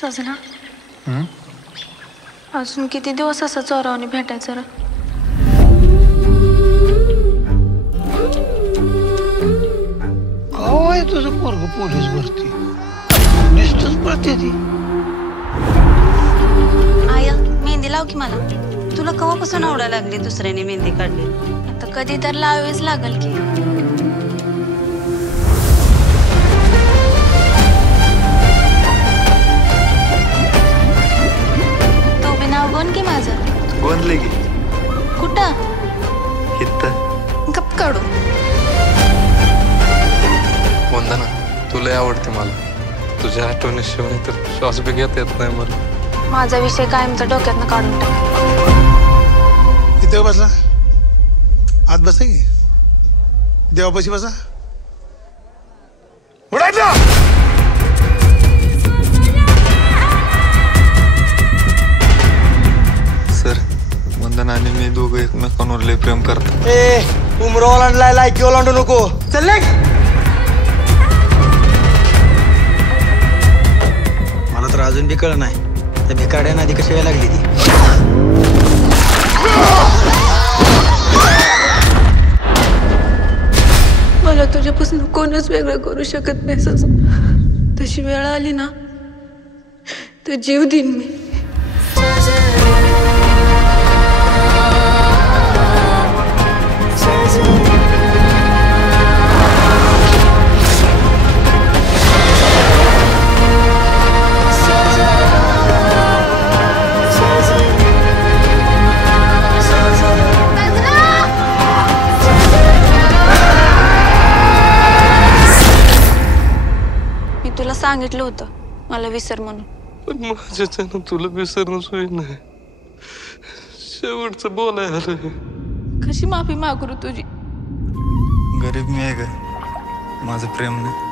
सजना अजून किती दिवस असं चोरावणी भेटायचं रे? काय तुझं पोरग पोलीस भरती नुसतंच पळते ती. आया मेहंदी लाव की मला. तुला केव्हापासून आवडायला लागली दुसऱ्याने मेहंदी काढली? आता कधी तर लावावीच लागल की. तू बी नाव गोन की माझं? गोंदले की. कुठं? इथं. गप काढू. वंदना तुला आवडते मला. तुझ्या आठवणीशिवाय तर श्वास बी घेता येत नाही मला. माझा विषय कायमचा डोक्यातनं काढून टाक. इथे बसला आत बसा की देवापाशी बसा. उडायचं सर वंदना आणि मी दोघं एकमेकांवर लय प्रेम करतो. उमरा ओलांडलाय लायकी ओलांडू नको. चल मला तर अजून बी कळ नाही त्या भिकाड्यानं आधी कशी लागली ती. मला तुझ्यापासून कोणच वेगळं करू शकत नाही सजना. तशी वेळ आली ना तर जीव देईन मी. मी तुला सांगितलं होतं मला विसर म्हणून. पण माझ्याच्यानं तुला विसरणं सोय नाही. शेवटचं बोलाय आलं. कशी माफी मागू तुझी? गरीब मी आहे का माझं प्रेम नाही.